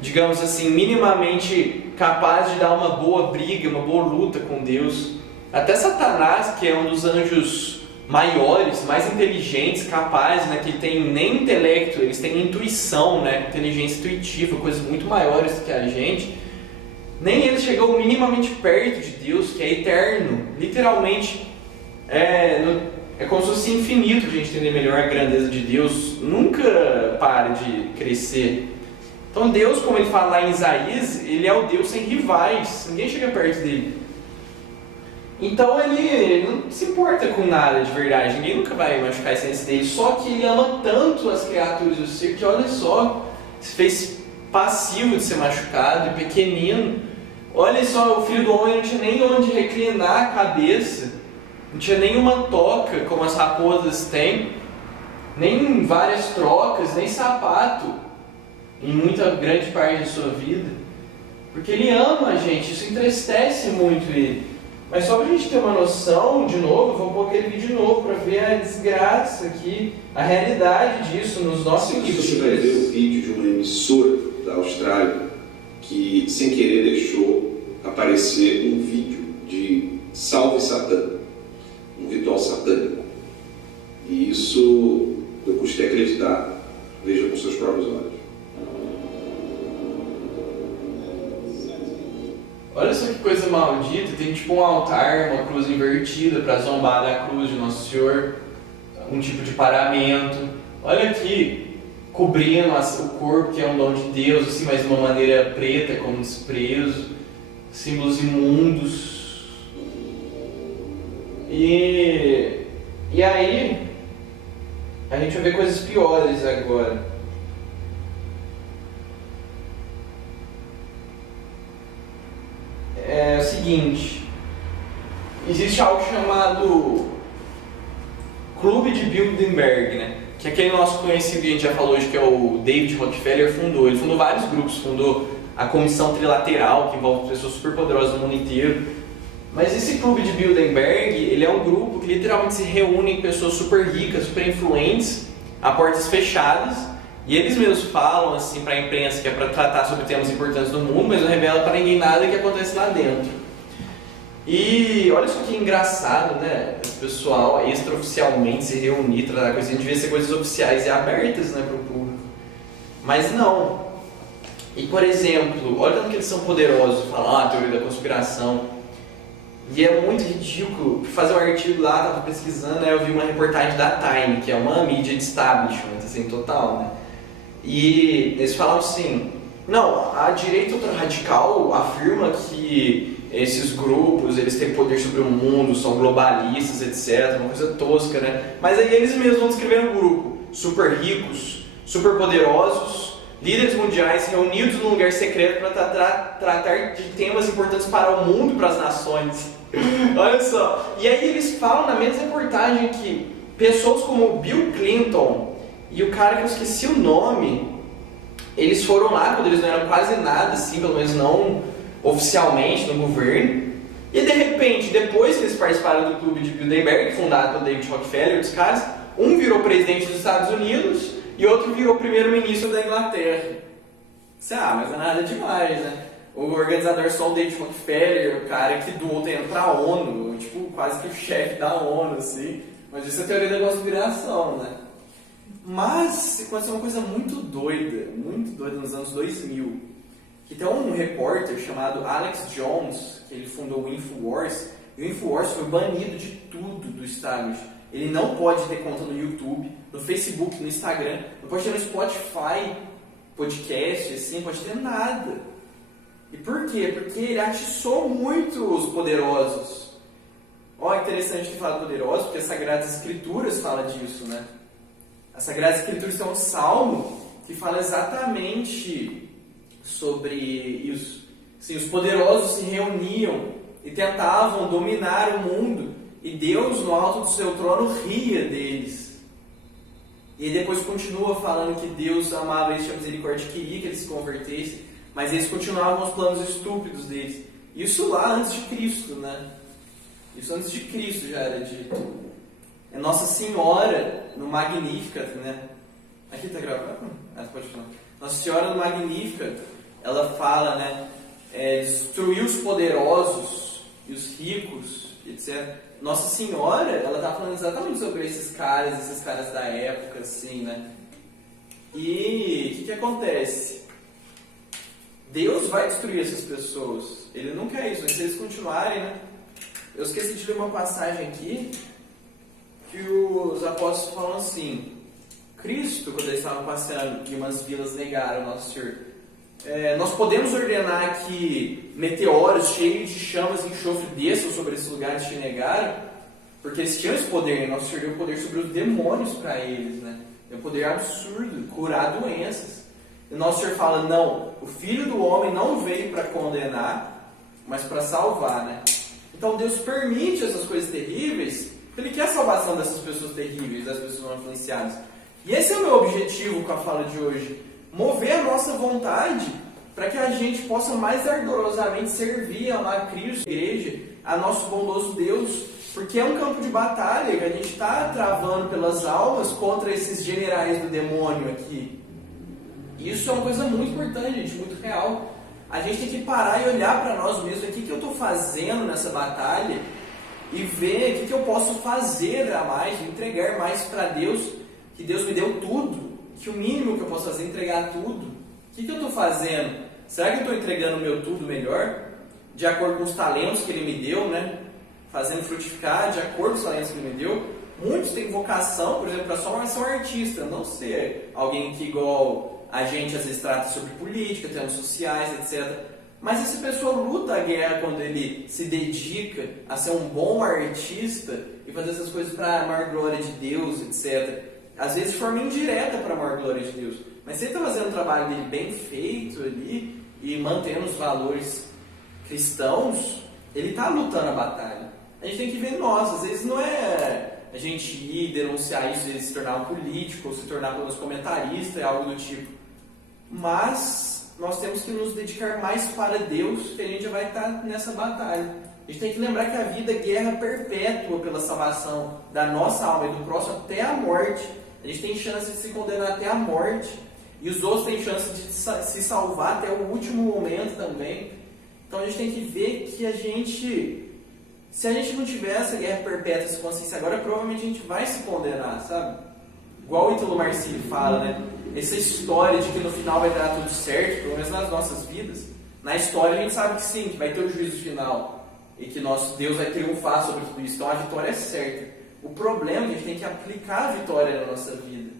digamos assim, minimamente capaz de dar uma boa briga, uma boa luta com Deus. Até Satanás, que é um dos anjos maiores, mais inteligentes, capazes, né, que tem nem intelecto, eles têm intuição, né, inteligência intuitiva, coisas muito maiores do que a gente. Nem ele chegou minimamente perto de Deus, que é eterno. Literalmente, é como se fosse infinito, para a gente entender melhor a grandeza de Deus. Nunca para de crescer. Então Deus, como ele fala lá em Isaías, ele é o Deus sem rivais. Ninguém chega perto dele. Então ele não se importa com nada de verdade. Ninguém nunca vai machucar a essência dele. Só que ele ama tanto as criaturas do ser que, olha só, se fez passivo de ser machucado, pequenino. Olha só, o Filho do Homem não tinha nem onde reclinar a cabeça. Não tinha nenhuma toca, como as raposas têm. Nem várias trocas, nem sapato. Em muita grande parte da sua vida. Porque ele ama a gente, isso entristece muito ele. Mas só pra gente ter uma noção, de novo, vou pôr aquele vídeo de novo para ver a desgraça aqui, a realidade disso nos nossos dias. Você vai ver o vídeo de uma emissora da Austrália que, sem querer, deixou aparecer um vídeo de Salve Satã, um ritual satânico. E isso eu custei acreditar. Veja com seus próprios olhos. Olha só que coisa maldita, tem tipo um altar, uma cruz invertida para zombar da cruz de Nosso Senhor, um tipo de paramento. Olha aqui, cobrindo o corpo, que é um dom de Deus, assim, mas de uma maneira preta, como desprezo, símbolos imundos. E aí, a gente vai ver coisas piores agora. É o seguinte, existe algo chamado Clube de Bilderberg, né? Que é aquele nosso conhecido, que a gente já falou hoje, que é o David Rockefeller fundou. Ele fundou vários grupos, fundou a Comissão Trilateral, que envolve pessoas super poderosas no mundo inteiro. Mas esse Clube de Bilderberg, ele é um grupo que literalmente se reúne em pessoas super ricas, super influentes, a portas fechadas. E eles mesmos falam assim para a imprensa que é para tratar sobre temas importantes do mundo, mas não revela para ninguém nada que acontece lá dentro. E olha só que engraçado, né? O pessoal extraoficialmente se reunir, tratar coisas, a gente devia ser coisas oficiais e abertas, né, para o público. Mas não. E por exemplo, olha tanto que eles são poderosos, falam a teoria da conspiração. E é muito ridículo. Fazer um artigo lá, estava pesquisando, aí eu vi uma reportagem da Time, que é uma mídia de establishment, assim, total, né? E eles falam assim, não, a direita ultrarradical afirma que esses grupos, eles têm poder sobre o mundo, são globalistas, etc, uma coisa tosca, né? Mas aí eles mesmos vão descrever um grupo, super ricos, super poderosos, líderes mundiais reunidos num lugar secreto para tratar de temas importantes para o mundo, para as nações. Olha só, e aí eles falam na mesma reportagem que pessoas como Bill Clinton e o cara que eu esqueci o nome, eles foram lá quando eles não eram quase nada, assim, pelo menos não oficialmente no governo. E de repente, depois que eles participaram do Clube de Bilderberg, fundado pelo David Rockefeller, os caras, um virou presidente dos Estados Unidos e outro virou primeiro-ministro da Inglaterra. Mas não é nada demais, né? O organizador só o David Rockefeller, o cara que doou o terreno pra ONU, tipo, quase que o chefe da ONU, assim. Mas isso é teoria da conspiração, né? Mas aconteceu uma coisa muito doida nos anos 2000, que tem um repórter chamado Alex Jones, que ele fundou o InfoWars, e o InfoWars foi banido de tudo do establishment. Ele não pode ter conta no YouTube, no Facebook, no Instagram, não pode ter no Spotify, podcast, assim, não pode ter nada. E por quê? Porque ele atiçou muito os poderosos. Interessante que fala poderosos, porque as Sagradas Escrituras falam disso, né? As Sagradas Escrituras tem um salmo que fala exatamente sobre isso. Assim, os poderosos se reuniam e tentavam dominar o mundo, e Deus, no alto do seu trono, ria deles. E depois continua falando que Deus amava eles, tinha misericórdia, queria que eles se convertessem, mas eles continuavam com os planos estúpidos deles. Isso lá antes de Cristo, né? Isso antes de Cristo já era dito. Nossa Senhora no Magnificat, né? Aqui tá gravando? Pode falar. Nossa Senhora no Magnificat, ela fala, né? Destruir os poderosos e os ricos, etc. Nossa Senhora, ela tá falando exatamente sobre esses caras da época, assim, né? E o que acontece? Deus vai destruir essas pessoas. Ele não quer isso, mas se eles continuarem, né? Eu esqueci de ler uma passagem aqui que os apóstolos falam assim: Cristo, quando eles estavam passeando e umas vilas negaram o Nosso Senhor, nós podemos ordenar que meteoros cheios de chamas e enxofre desçam sobre esses lugares que negaram, porque eles tinham esse poder, Nosso Senhor deu o poder sobre os demônios para eles, né? É um poder absurdo, curar doenças. E Nosso Senhor fala: não, o Filho do Homem não veio para condenar, mas para salvar, né? Então Deus permite essas coisas terríveis, porque Ele quer a salvação dessas pessoas terríveis, das pessoas não influenciadas. E esse é o meu objetivo com a fala de hoje: mover a nossa vontade para que a gente possa mais ardorosamente servir, amar a Cristo, a igreja, a nosso bondoso Deus, porque é um campo de batalha que a gente está travando pelas almas contra esses generais do demônio aqui. Isso é uma coisa muito importante, gente, muito real. A gente tem que parar e olhar para nós mesmos: o que eu estou fazendo nessa batalha, e ver o que eu posso fazer a mais, entregar mais para Deus, que Deus me deu tudo, que o mínimo que eu posso fazer é entregar tudo. O que eu estou fazendo? Será que eu estou entregando o meu tudo melhor, de acordo com os talentos que Ele me deu, né? Fazendo frutificar de acordo com os talentos que Ele me deu? Muitos têm vocação, por exemplo, para só ser um artista, não ser alguém que, igual a gente às vezes trata sobre política, temas sociais, etc. Mas essa pessoa luta a guerra quando ele se dedica a ser um bom artista e fazer essas coisas para a maior glória de Deus, etc. Às vezes de forma indireta para a maior glória de Deus. Mas se ele está fazendo o trabalho dele bem feito ali e mantendo os valores cristãos, ele está lutando a batalha. A gente tem que ver nós, às vezes não é a gente ir denunciar isso, ele se tornar um político ou se tornar pelo menos comentarista, é algo do tipo. Mas nós temos que nos dedicar mais para Deus, que a gente já vai estar nessa batalha. A gente tem que lembrar que a vida é guerra perpétua pela salvação da nossa alma e do próximo até a morte. A gente tem chance de se condenar até a morte, e os outros têm chance de se salvar até o último momento também. Então a gente tem que ver que se a gente não tiver essa guerra perpétua, essa consciência agora, provavelmente a gente vai se condenar, sabe? Igual o Ítalo Marcilli fala, né? Essa história de que no final vai dar tudo certo, pelo menos nas nossas vidas, na história a gente sabe que sim, que vai ter o juízo final e que nosso Deus vai triunfar sobre tudo isso. Então a vitória é certa. O problema é que a gente tem que aplicar a vitória na nossa vida.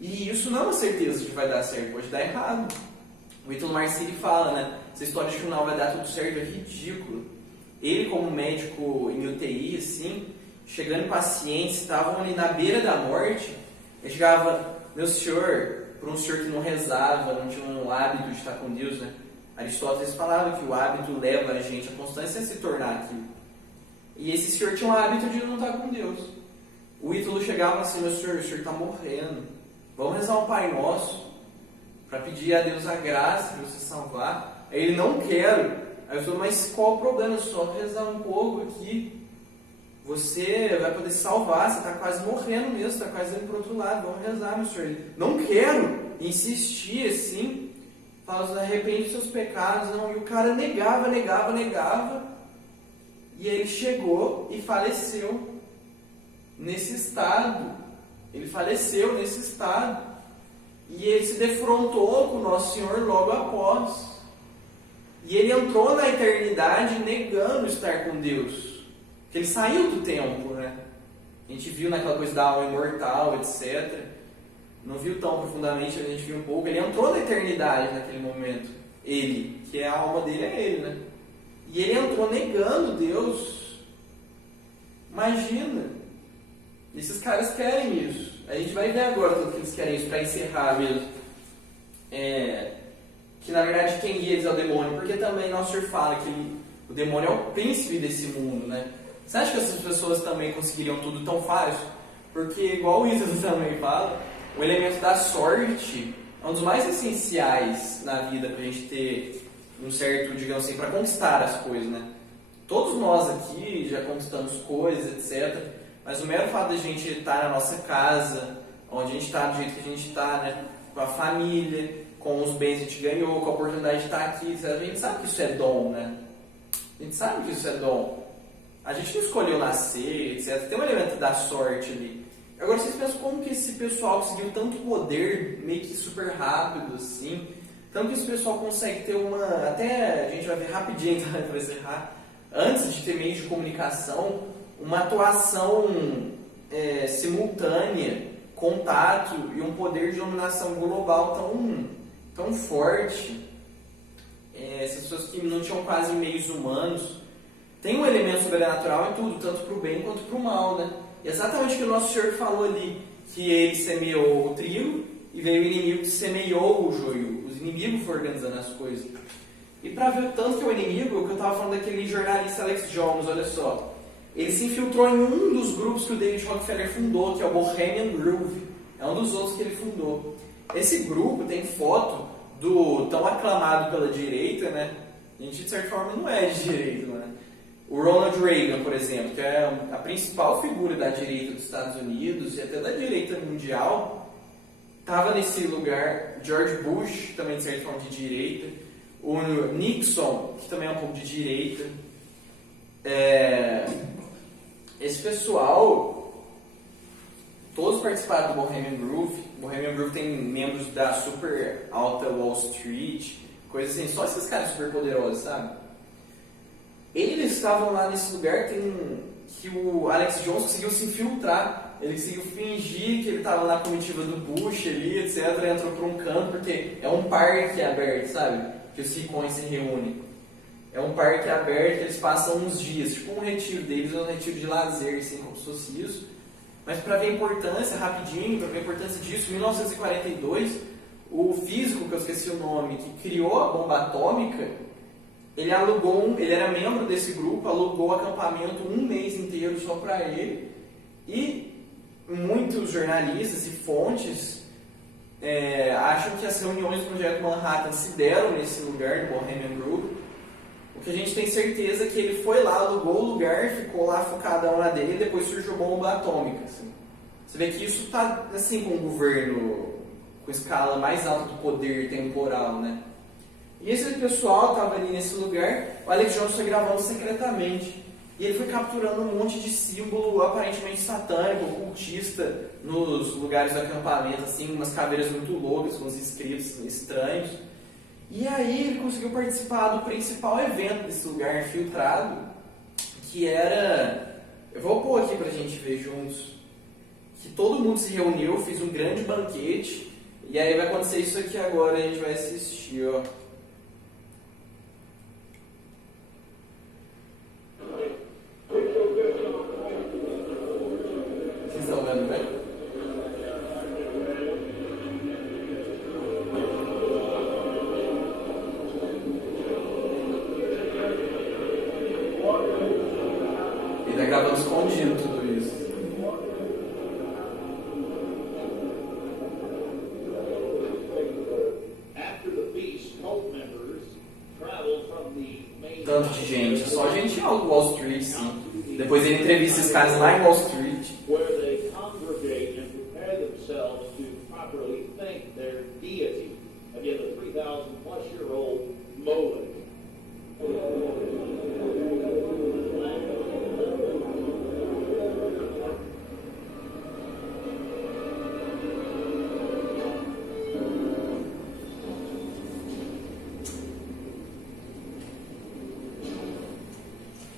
E isso não é uma certeza de que vai dar certo, pode dar errado. O Ítalo Marcilli fala, né? Essa história de que no final vai dar tudo certo é ridículo. Ele, como médico em UTI, assim, chegando em pacientes, estavam ali na beira da morte, ele chegava: meu senhor, para um senhor que não rezava, não tinha um hábito de estar com Deus, né? Aristóteles falava que o hábito leva a gente a constância a se tornar aquilo. E esse senhor tinha um hábito de não estar com Deus. O Ítalo chegava assim: meu senhor, o senhor está morrendo, vamos rezar um Pai Nosso para pedir a Deus a graça de você salvar. Aí ele: não quero. Aí eu falei: mas qual o problema? Só rezar um pouco aqui, você vai poder se salvar, você está quase morrendo mesmo, está quase indo para o outro lado, vamos rezar, meu senhor. Ele: não quero. Insistia assim, falava: arrepende dos seus pecados. Não. E o cara negava. E ele chegou e faleceu nesse estado. Ele faleceu nesse estado. E ele se defrontou com o Nosso Senhor logo após. E ele entrou na eternidade negando estar com Deus. Porque ele saiu do tempo, né? A gente viu naquela coisa da alma imortal, etc. Não viu tão profundamente, a gente viu um pouco. Ele entrou na eternidade naquele momento. Ele, que é a alma dele, é ele, né? E ele entrou negando Deus. Imagina. Esses caras querem isso. A gente vai ver agora tudo que eles querem isso, para encerrar mesmo. Que na verdade quem guia eles é o demônio. Porque também Nosso Senhor fala que o demônio é o príncipe desse mundo, né? Você acha que essas pessoas também conseguiriam tudo tão fácil? Porque, igual o Ítalo também fala, o elemento da sorte é um dos mais essenciais na vida para a gente ter um certo, digamos assim, para conquistar as coisas, né? Todos nós aqui já conquistamos coisas, etc. Mas o mero fato da gente estar na nossa casa, onde a gente está, do jeito que a gente está, né? Com a família, com os bens que a gente ganhou, com a oportunidade de estar aqui, a gente sabe que isso é dom, né? A gente sabe que isso é dom. A gente não escolheu nascer, etc. Tem um elemento da sorte ali. Agora vocês pensam como que esse pessoal conseguiu tanto poder, meio que super rápido, assim. Tanto que esse pessoal consegue ter uma... Até a gente vai ver rapidinho, então, para encerrar. Antes de ter meio de comunicação, uma atuação simultânea, contato e um poder de dominação global tão forte. Essas pessoas que não tinham quase meios humanos. Tem um elemento sobrenatural em tudo, tanto para o bem quanto para o mal, né? E exatamente o que o nosso Senhor falou ali, que ele semeou o trigo e veio o inimigo que semeou o joio. Os inimigos foram organizando as coisas. E para ver o tanto que é o inimigo, o que eu estava falando daquele jornalista Alex Jones, olha só. Ele se infiltrou em um dos grupos que o David Rockefeller fundou, que é o Bohemian Grove. É um dos outros que ele fundou. Esse grupo tem foto do tão aclamado pela direita, né? A gente, de certa forma, não é de direita, né? O Ronald Reagan, por exemplo, que é a principal figura da direita dos Estados Unidos e até da direita mundial, estava nesse lugar. George Bush, também de certa forma de direita. O Nixon, que também é um pouco de direita. Esse pessoal, todos participaram do Bohemian Grove. O Bohemian Grove tem membros da super alta Wall Street, coisas assim, só esses caras super poderosos, sabe? Eles estavam lá nesse lugar que o Alex Jones conseguiu se infiltrar. Ele conseguiu fingir que ele estava na comitiva do Bush ali, etc. E entrou por um canto, porque é um parque aberto, sabe? Que os ricões se reúnem. É um parque aberto que eles passam uns dias, tipo um retiro deles, um retiro de lazer, assim, como se fosse isso. Mas para ver a importância, rapidinho, para ver a importância disso, em 1942, o físico, que eu esqueci o nome, que criou a bomba atômica, ele era membro desse grupo, alugou o acampamento um mês inteiro só para ele, e muitos jornalistas e fontes acham que as reuniões do Projeto Manhattan se deram nesse lugar, do Bohemian Grove. O que a gente tem certeza é que ele foi lá, alugou o lugar, ficou lá focadão na dele, e depois surgiu bomba atômica. Assim. Você vê que isso está assim, com o governo com escala mais alta do poder temporal, né? E esse pessoal estava ali nesse lugar, o Alex Jones foi gravando secretamente. E ele foi capturando um monte de símbolo aparentemente satânico, ocultista, nos lugares do acampamento, assim, umas caveiras muito loucas, com uns escritos estranhos. E aí ele conseguiu participar do principal evento desse lugar infiltrado, que era... Eu vou pôr aqui pra gente ver juntos. Que todo mundo se reuniu, fez um grande banquete, e aí vai acontecer isso aqui agora, a gente vai assistir, ó. Vocês estão vendo bem? Ele tá gravando escondido tudo isso. Tanto de gente, só gente alto Wall Street, sim. Depois ele entrevista esses caras lá em Wall Street.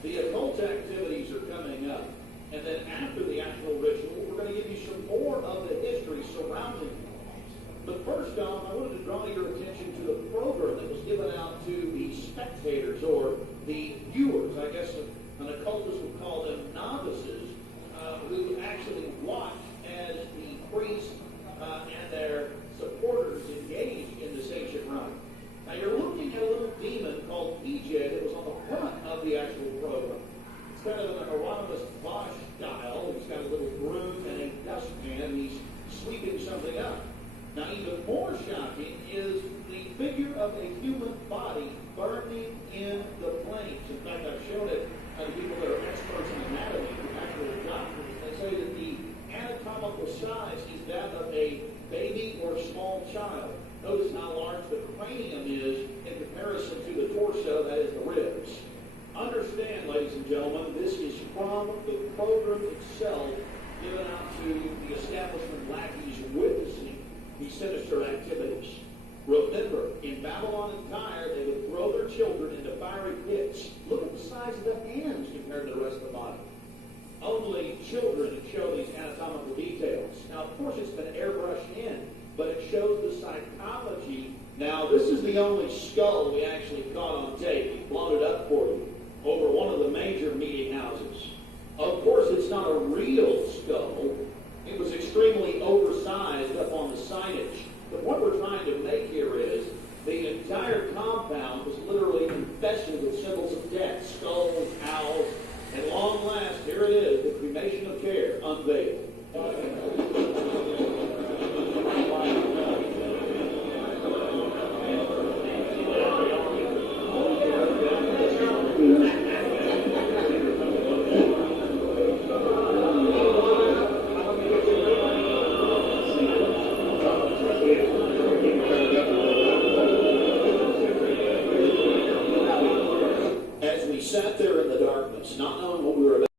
The occult activities are coming up, and then after the actual ritual, we're going to give you some more of the history surrounding it. But first off, I wanted to draw your attention to the program that was given out to the spectators, or the viewers, I guess an occultist would call them novices, who actually watched as the priests and their supporters engaged in this ancient rite. Now you're looking at a little demon called PJ that was on the front of the actual program. It's kind of an Hieronymus Bosch style. He's got a little broom and a dustpan, and he's sweeping something up. Now even more shocking is the figure of a human body burning in the flames. In fact, I've shown it to people that are experts in anatomy, actual doctors. They say and gentlemen. This is from the program itself, given out to the establishment lackeys witnessing these sinister activities. Remember, in Babylon and Tyre, they would throw their children into fiery pits. Look at the size of the hands compared to the rest of the body. Only children show these anatomical details. Now, of course, it's been airbrushed in, but it shows the psychology. Now, this is the only skull we actually caught on tape. We've blown it up for you over one of the major meeting houses. Of course, it's not a real skull. It was extremely oversized up on the signage. But what we're trying to make here is the entire compound was literally infested with symbols of death, skulls, owls, and long last, here it is, the cremation of care unveiled. As we sat there in the darkness, not knowing what we were about